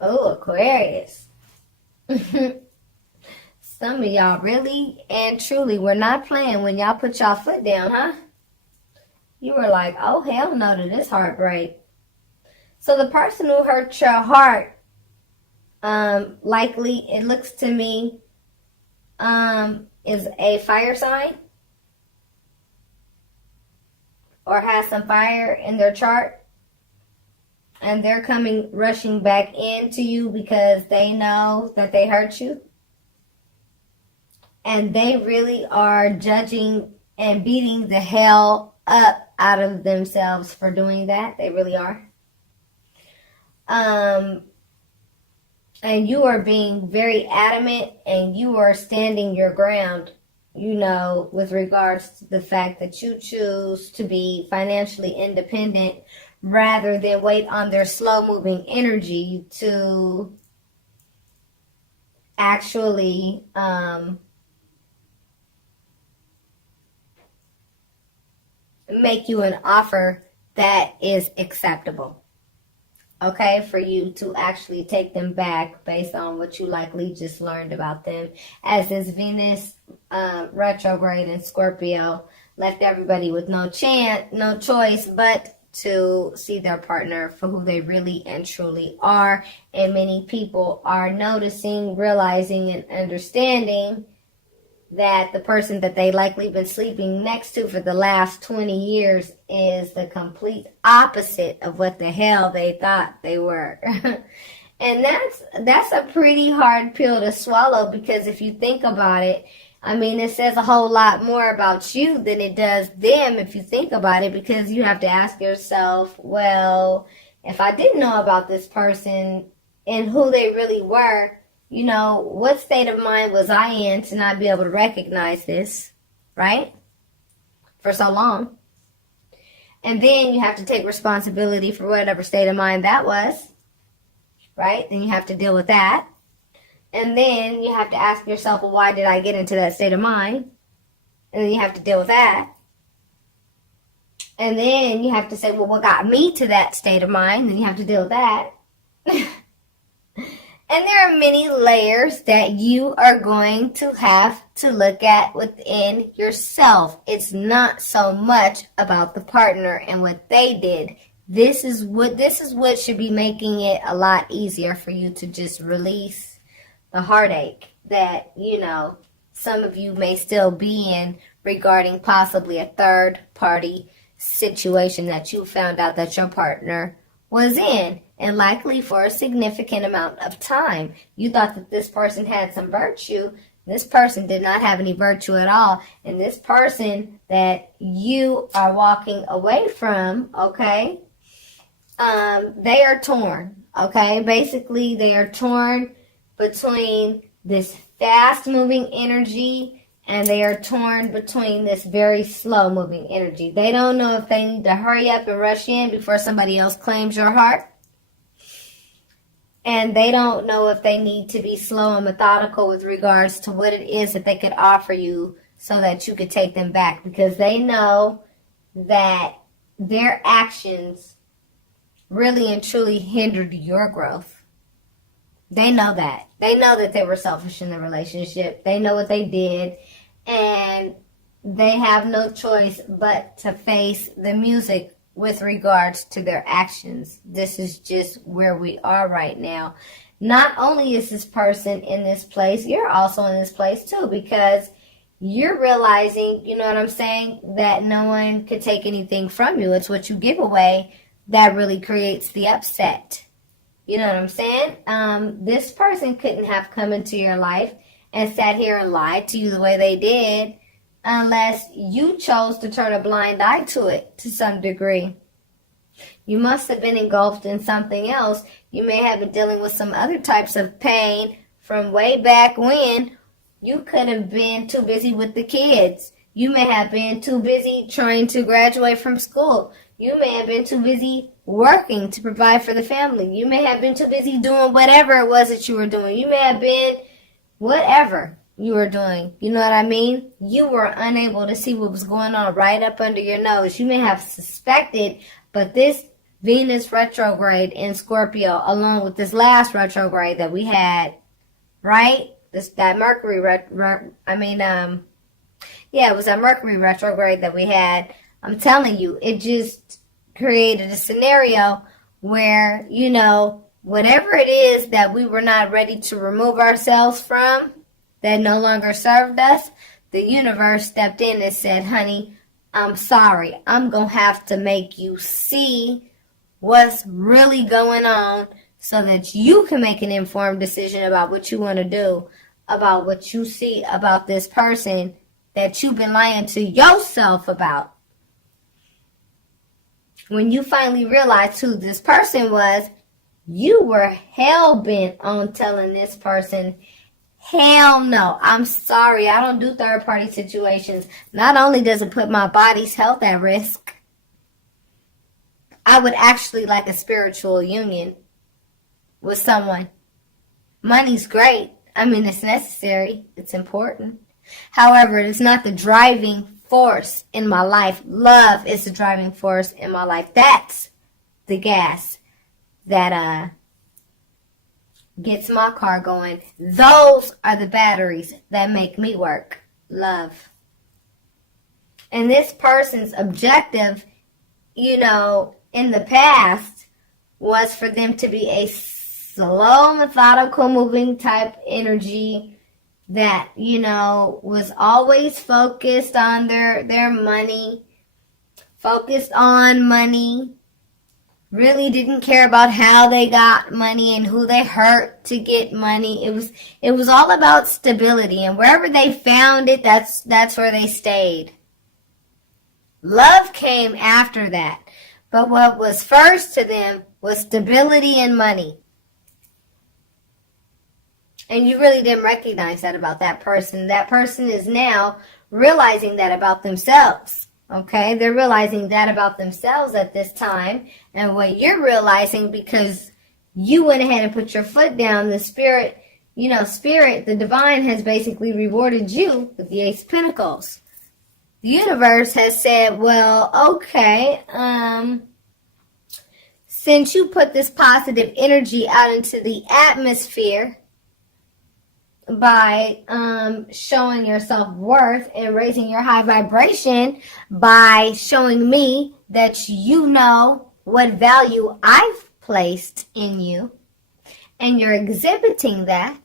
Oh, Aquarius. Some of y'all really and truly were not playing when y'all put y'all foot down, huh? You were like, oh, hell no to this heartbreak. So the person who hurt your heart, likely, it looks to me, is a fire sign or has some fire in their chart. And they're coming rushing back into you because they know that they hurt you. And they really are judging and beating the hell up out of themselves for doing that. They really are. And you are being very adamant and you are standing your ground, with regards to the fact that you choose to be financially independent rather than wait on their slow-moving energy to actually make you an offer that is acceptable. Okay, for you to actually take them back based on what you likely just learned about them, as this Venus retrograde in Scorpio left everybody with no choice but to see their partner for who they really and truly are. And many people are noticing, realizing, and understanding that the person that they likely been sleeping next to for the last 20 years is the complete opposite of what the hell they thought they were. And that's a pretty hard pill to swallow, because if you think about it, I mean, it says a whole lot more about you than it does them if you think about it, because you have to ask yourself, well, if I didn't know about this person and who they really were, what state of mind was I in to not be able to recognize this, right? For so long. And then you have to take responsibility for whatever state of mind that was, right? Then you have to deal with that. And then you have to ask yourself, well, why did I get into that state of mind? And then you have to deal with that. And then you have to say, well, what got me to that state of mind? And then you have to deal with that. And there are many layers that you are going to have to look at within yourself. It's not so much about the partner and what they did. This is what should be making it a lot easier for you to just release the heartache that, some of you may still be in regarding possibly a third party situation that you found out that your partner was in, and likely for a significant amount of time. You thought that this person had some virtue. This person did not have any virtue at all. And this person that you are walking away from, okay, they are torn, okay? Basically, they are torn between this fast-moving energy and they are torn between this very slow-moving energy. They don't know if they need to hurry up and rush in before somebody else claims your heart. And they don't know if they need to be slow and methodical with regards to what it is that they could offer you so that you could take them back. Because they know that their actions really and truly hindered your growth. They know that. They know that they were selfish in the relationship. They know what they did. And they have no choice but to face the music with regards to their actions. This is just where we are right now. Not only is this person in this place, you're also in this place too, because you're realizing, you know what I'm saying, that no one could take anything from you. It's what you give away that really creates the upset. You know what I'm saying? This person couldn't have come into your life and sat here and lied to you the way they did unless you chose to turn a blind eye to it to some degree. You must have been engulfed in something else. You may have been dealing with some other types of pain from way back when. You could have been too busy with the kids. You may have been too busy trying to graduate from school. You may have been too busy working to provide for the family. You may have been too busy doing whatever it was that you were doing. You may have been whatever you were doing. You know what I mean? You were unable to see what was going on right up under your nose. You may have suspected, but this Venus retrograde in Scorpio, along with this last retrograde that we had, right? That Mercury it was that Mercury retrograde that we had. I'm telling you, it just created a scenario where, whatever it is that we were not ready to remove ourselves from, that no longer served us, the universe stepped in and said, honey, I'm sorry. I'm going to have to make you see what's really going on so that you can make an informed decision about what you want to do, about what you see about this person that you've been lying to yourself about. When you finally realized who this person was, you were hell-bent on telling this person, hell no, I'm sorry, I don't do third-party situations. Not only does it put my body's health at risk, I would actually like a spiritual union with someone. Money's great. I mean, it's necessary. It's important. However, it's not the driving force in my life. Love is the driving force in my life. That's the gas that gets my car going. Those are the batteries that make me work. Love. And this person's objective, in the past was for them to be a slow, methodical, moving type energy that, was always focused on their money, focused on money, really didn't care about how they got money and who they hurt to get money. It was all about stability, and wherever they found it, that's where they stayed. Love came after that, but what was first to them was stability and money. And you really didn't recognize that about that person. That person is now realizing that about themselves. Okay? They're realizing that about themselves at this time. And what you're realizing, because you went ahead and put your foot down, the spirit, the divine has basically rewarded you with the Ace of Pentacles. The universe has said, well, okay, since you put this positive energy out into the atmosphere, by showing your self-worth and raising your high vibration, by showing me that you know what value I've placed in you, and you're exhibiting that,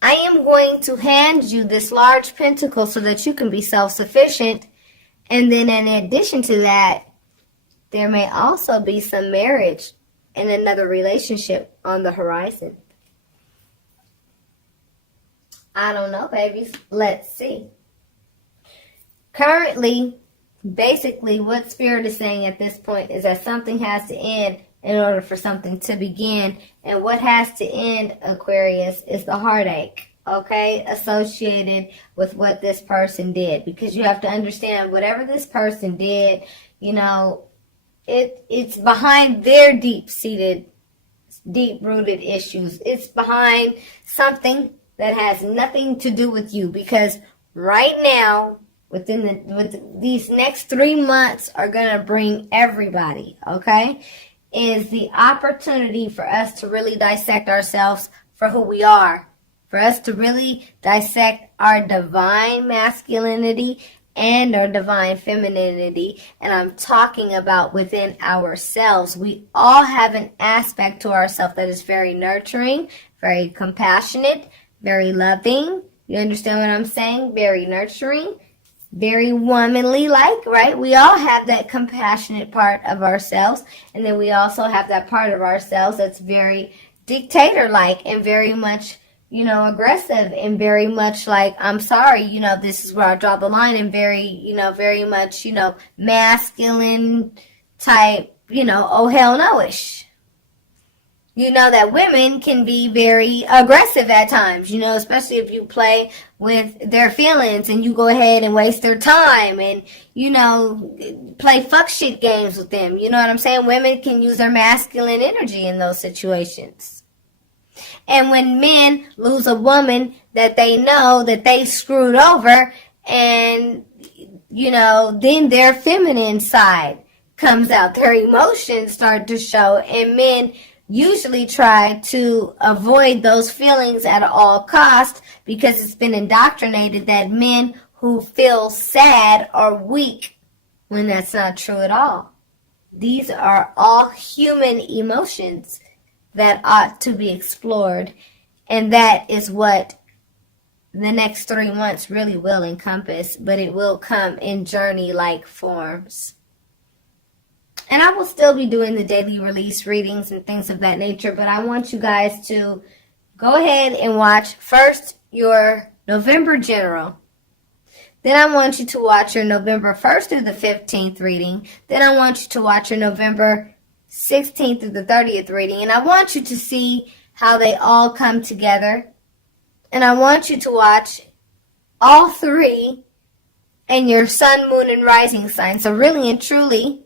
I am going to hand you this large pentacle so that you can be self-sufficient. And then in addition to that, there may also be some marriage and another relationship on the horizon. I don't know, babies. Let's see. Currently, basically, what Spirit is saying at this point is that something has to end in order for something to begin. And what has to end, Aquarius, is the heartache, okay, associated with what this person did. Because you have to understand, whatever this person did, it's behind their deep-seated, deep-rooted issues. It's behind something that has nothing to do with you, because right now, these next 3 months are going to bring everybody, okay, is the opportunity for us to really dissect ourselves for who we are, for us to really dissect our divine masculinity and our divine femininity. And I'm talking about within ourselves. We all have an aspect to ourselves that is very nurturing, very compassionate, very loving. You understand what I'm saying? Very nurturing, very womanly like, right? We all have that compassionate part of ourselves. And then we also have that part of ourselves that's very dictator-like and very much, aggressive and very much like, I'm sorry, this is where I draw the line, and very, very much, masculine type, oh hell no-ish. That women can be very aggressive at times, especially if you play with their feelings and you go ahead and waste their time and, play fuck shit games with them. You know what I'm saying? Women can use their masculine energy in those situations. And when men lose a woman that they know that they screwed over, and, then their feminine side comes out. Their emotions start to show, and men usually try to avoid those feelings at all costs because it's been indoctrinated that men who feel sad are weak, when that's not true at all. These are all human emotions that ought to be explored, and that is what the next 3 months really will encompass, but it will come in journey-like forms. And I will still be doing the daily release readings and things of that nature, but I want you guys to go ahead and watch first your November general. Then I want you to watch your November 1st through the 15th reading. Then I want you to watch your November 16th through the 30th reading. And I want you to see how they all come together. And I want you to watch all 3 and your sun, moon, and rising sign. So really and truly,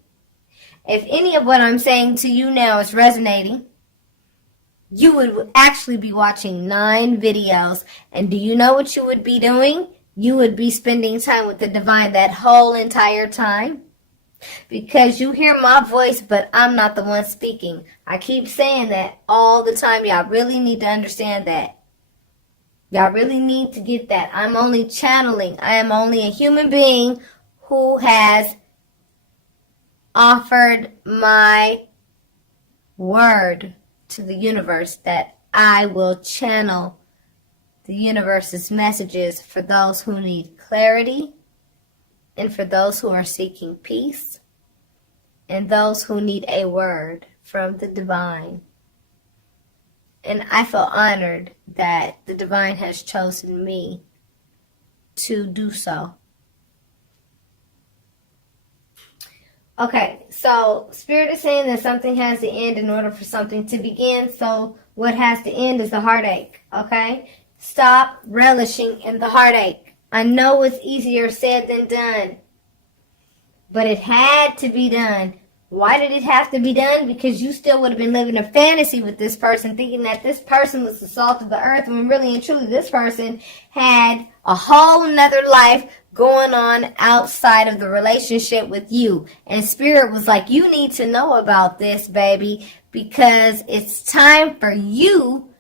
if any of what I'm saying to you now is resonating, you would actually be watching 9 videos. And do you know what you would be doing? You would be spending time with the divine that whole entire time. Because you hear my voice, but I'm not the one speaking. I keep saying that all the time. Y'all really need to understand that. Y'all really need to get that. I'm only channeling. I am only a human being who has offered my word to the universe that I will channel the universe's messages for those who need clarity, and for those who are seeking peace, and those who need a word from the divine. And I feel honored that the divine has chosen me to do so. Okay, so Spirit is saying that something has to end in order for something to begin. So what has to end is the heartache, okay? Stop relishing in the heartache. I know it's easier said than done, but it had to be done. Why did it have to be done? Because you still would have been living a fantasy with this person, thinking that this person was the salt of the earth, when really and truly this person had a whole nother life going on outside of the relationship with you. And Spirit was like, you need to know about this, baby, because it's time for you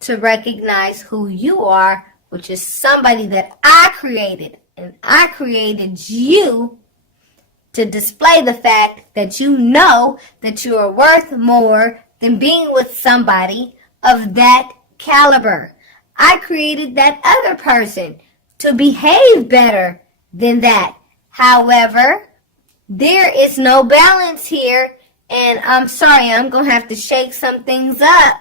to recognize who you are, which is somebody that I created. And I created you to display the fact that you know that you are worth more than being with somebody of that caliber. I created that other person to behave better than that. However, there is no balance here, and I'm sorry, I'm going to have to shake some things up.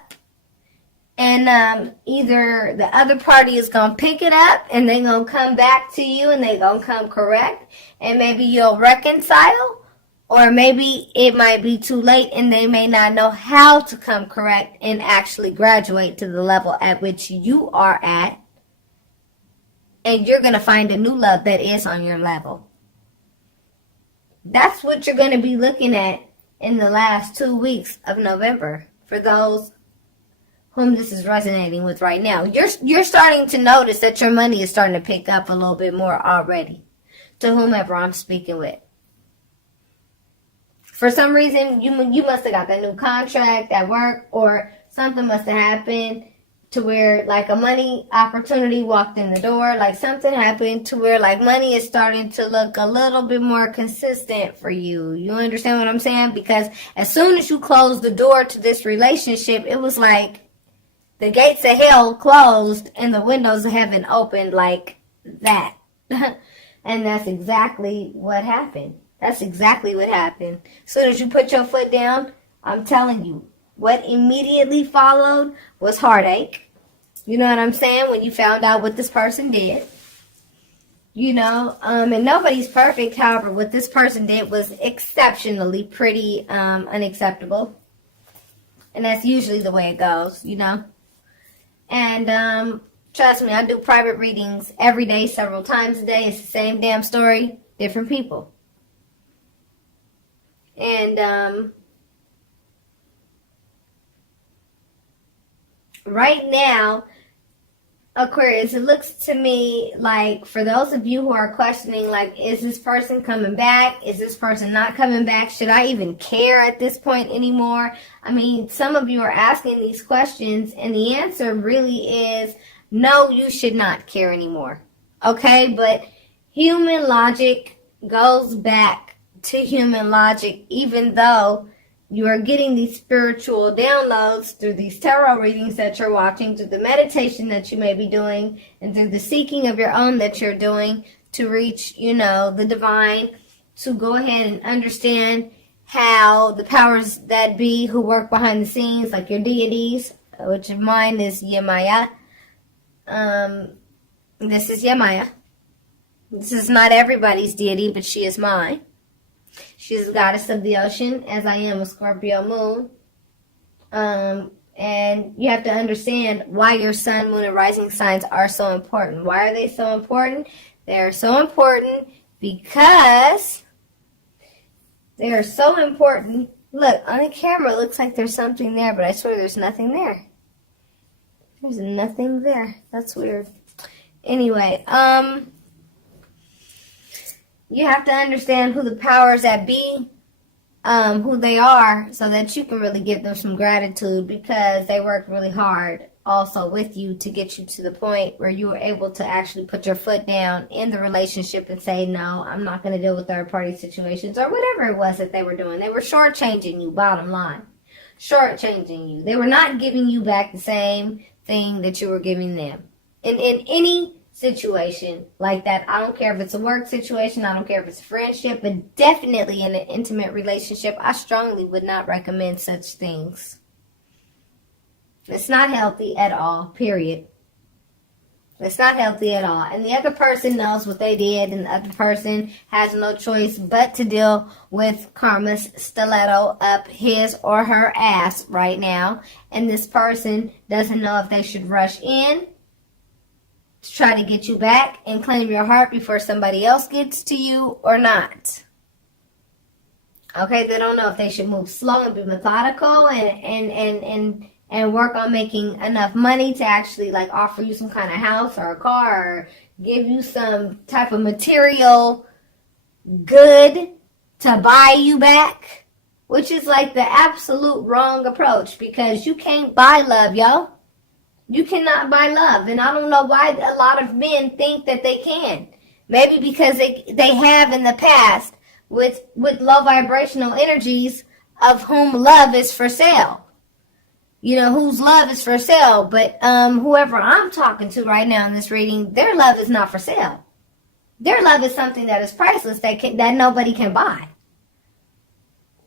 And either the other party is going to pick it up and they're going to come back to you and they're going to come correct, and maybe you'll reconcile, or maybe it might be too late and they may not know how to come correct and actually graduate to the level at which you are at. And you're going to find a new love that is on your level. That's what you're going to be looking at in the last 2 weeks of November for those whom this is resonating with right now. You're starting to notice that your money is starting to pick up a little bit more already, to whomever I'm speaking with. For some reason, you must have got that new contract at work, or something must have happened to where like a money opportunity walked in the door, like something happened to where like money is starting to look a little bit more consistent for you. You understand what I'm saying? Because as soon as you closed the door to this relationship, it was like the gates of hell closed and the windows of heaven opened like that. And that's exactly what happened. That's exactly what happened. As soon as you put your foot down, I'm telling you, what immediately followed was heartache. You know what I'm saying? When you found out what this person did. You know, and nobody's perfect. However, what this person did was exceptionally pretty unacceptable. And that's usually the way it goes, you know. And trust me, I do private readings every day, several times a day. It's the same damn story, different people. And right now, Aquarius, it looks to me like for those of you who are questioning, like, is this person coming back? Is this person not coming back? Should I even care at this point anymore? I mean, some of you are asking these questions, and the answer really is no, you should not care anymore. Okay? But human logic goes back to human logic, even though you are getting these spiritual downloads through these tarot readings that you're watching, through the meditation that you may be doing, and through the seeking of your own that you're doing to reach, the divine, to go ahead and understand how the powers that be who work behind the scenes, like your deities, which of mine is Yemaya. This is Yemaya. This is not everybody's deity, but she is mine. She's a goddess of the ocean, as I am a Scorpio moon. And you have to understand why your sun, moon, and rising signs are so important. Why are they so important? They're so important because Look, on the camera, it looks like there's something there, but I swear there's nothing there. There's nothing there. That's weird. Anyway, you have to understand who the powers that be, who they are, so that you can really give them some gratitude, because they worked really hard also with you to get you to the point where you were able to actually put your foot down in the relationship and say, no, I'm not going to deal with third-party situations, or whatever it was that they were doing. They were shortchanging you, bottom line. Shortchanging you. They were not giving you back the same thing that you were giving them. In any situation like that, I don't care if it's a work situation, I don't care if it's a friendship, but definitely in an intimate relationship, I strongly would not recommend such things. It's not healthy at all, period. It's not healthy at all. And the other person knows what they did, and the other person has no choice but to deal with karma's stiletto up his or her ass right now. And this person doesn't know if they should rush in to try to get you back and claim your heart before somebody else gets to you or not. Okay, they don't know if they should move slow and be methodical and work on making enough money to actually like offer you some kind of house or a car or give you some type of material good to buy you back, which is like the absolute wrong approach, because you can't buy love, yo. You cannot buy love, and I don't know why a lot of men think that they can. Maybe because they have in the past with low vibrational energies of whom love is for sale. Whose love is for sale. But whoever I'm talking to right now in this reading, their love is not for sale. Their love is something that is priceless that nobody can buy.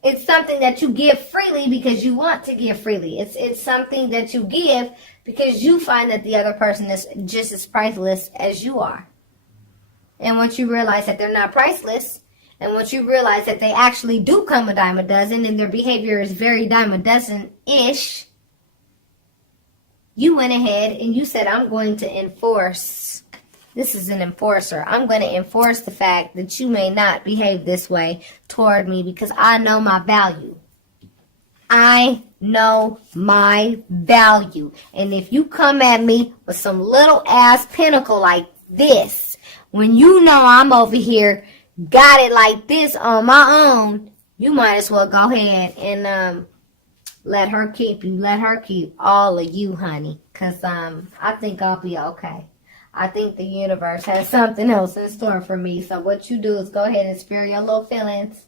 It's something that you give freely because you want to give freely. It's something that you give because you find that the other person is just as priceless as you are. And once you realize that they're not priceless, and once you realize that they actually do come a dime a dozen and their behavior is very dime a dozen-ish, you went ahead and you said, I'm going to enforce. This is an enforcer. I'm going to enforce the fact that you may not behave this way toward me because I know my value. I know my value. And if you come at me with some little ass pinnacle like this, when you know I'm over here, got it like this on my own, you might as well go ahead and let her keep you. Let her keep all of you, honey. Because I think I'll be okay. I think the universe has something else in store for me. So what you do is go ahead and spare your little feelings.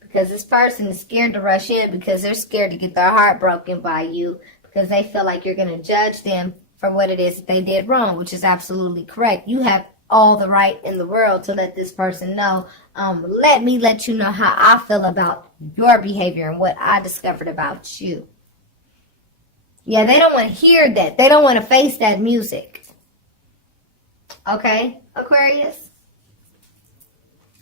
Because this person is scared to rush in because they're scared to get their heart broken by you. Because they feel like you're going to judge them for what it is that they did wrong, which is absolutely correct. You have all the right in the world to let this person know. Let me let you know how I feel about your behavior and what I discovered about you. Yeah, they don't want to hear that. They don't want to face that music. Okay, Aquarius?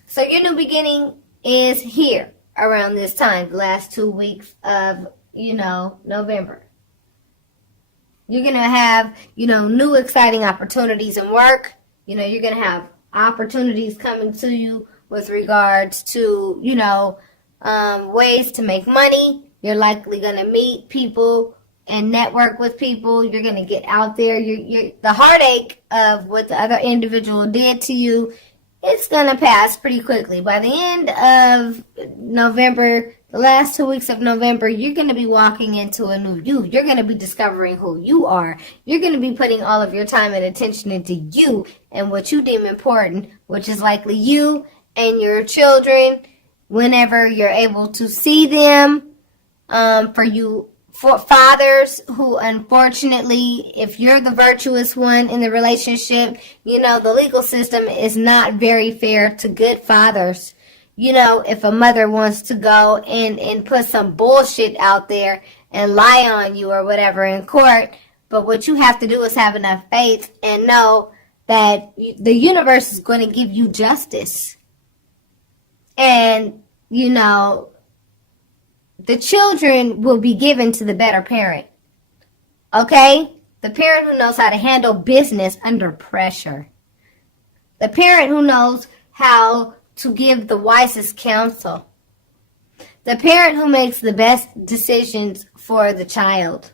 So your new beginning is here around this time, the last 2 weeks of, November. You're going to have, new exciting opportunities in work. You're going to have opportunities coming to you with regards to, ways to make money. You're likely going to meet people and network with people. You're going to get out there. The heartache of what the other individual did to you, it's going to pass pretty quickly. By the end of November, the last 2 weeks of November, you're going to be walking into a new you. You're going to be discovering who you are. You're going to be putting all of your time and attention into you and what you deem important, which is likely you and your children whenever you're able to see them. For fathers who, unfortunately, if you're the virtuous one in the relationship, the legal system is not very fair to good fathers. If a mother wants to go and put some bullshit out there and lie on you or whatever in court, but what you have to do is have enough faith and know that the universe is going to give you justice. And, the children will be given to the better parent. Okay? The parent who knows how to handle business under pressure. The parent who knows how to give the wisest counsel. The parent who makes the best decisions for the child.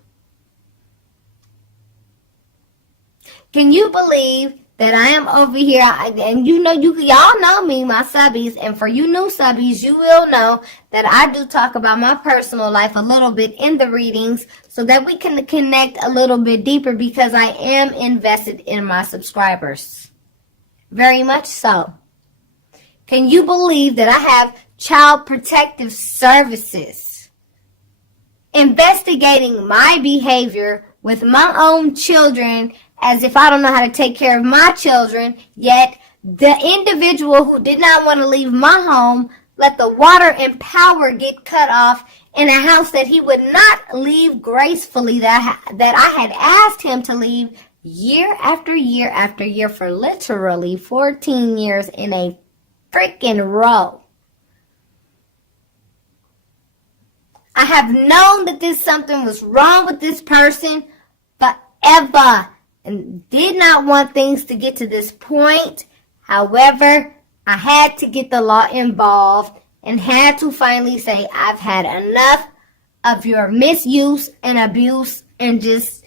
Can you believe that I am over here, and y'all know me, my subbies, and for you new subbies, you will know that I do talk about my personal life a little bit in the readings so that we can connect a little bit deeper, because I am invested in my subscribers. Very much so. Can you believe that I have child protective services investigating my behavior with my own children as if I don't know how to take care of my children, yet the individual who did not want to leave my home let the water and power get cut off in a house that he would not leave gracefully, that I had asked him to leave year after year after year for literally 14 years in a freaking row. I have known that something was wrong with this person forever, and did not want things to get to this point. However, I had to get the law involved and had to finally say, I've had enough of your misuse and abuse and just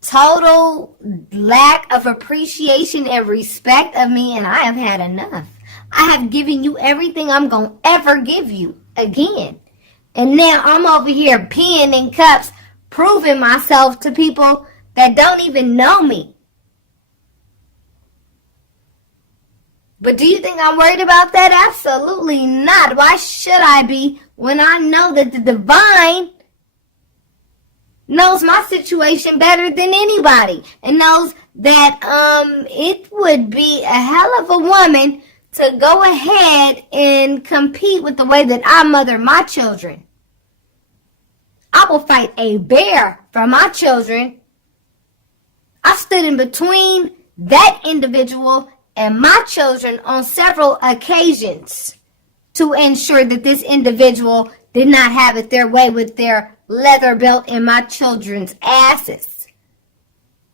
total lack of appreciation and respect of me, and I have had enough. I have given you everything I'm going to ever give you again. And now I'm over here peeing in cups, proving myself to people that don't even know me. But do you think I'm worried about that? Absolutely not. Why should I be when I know that the divine knows my situation better than anybody and knows that it would be a hell of a woman to go ahead and compete with the way that I mother my children. I will fight a bear for my children. I stood in between that individual and my children on several occasions to ensure that this individual did not have it their way with their leather belt in my children's asses.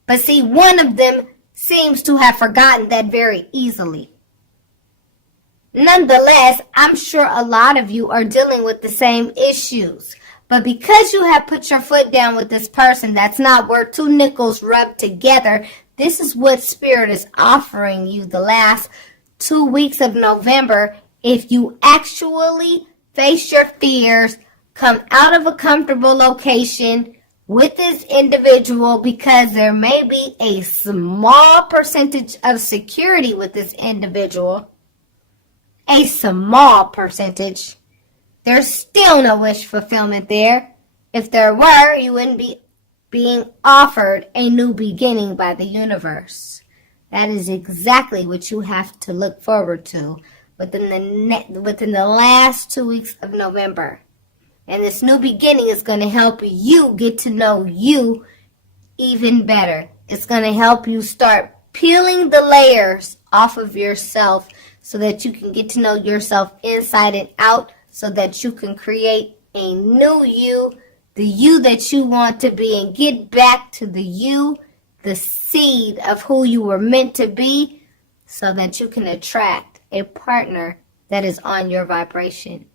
But see, one of them seems to have forgotten that very easily. Nonetheless, I'm sure a lot of you are dealing with the same issues. But because you have put your foot down with this person that's not worth two nickels rubbed together, this is what Spirit is offering you the last 2 weeks of November. If you actually face your fears, come out of a comfortable location with this individual, because there may be a small percentage of security with this individual. A small percentage. There's still no wish fulfillment there. If there were, you wouldn't be being offered a new beginning by the universe. That is exactly what you have to look forward to within the last 2 weeks of November. And this new beginning is going to help you get to know you even better. It's going to help you start peeling the layers off of yourself so that you can get to know yourself inside and out, so that you can create a new you, the you that you want to be, and get back to the you, the seed of who you were meant to be, so that you can attract a partner that is on your vibration.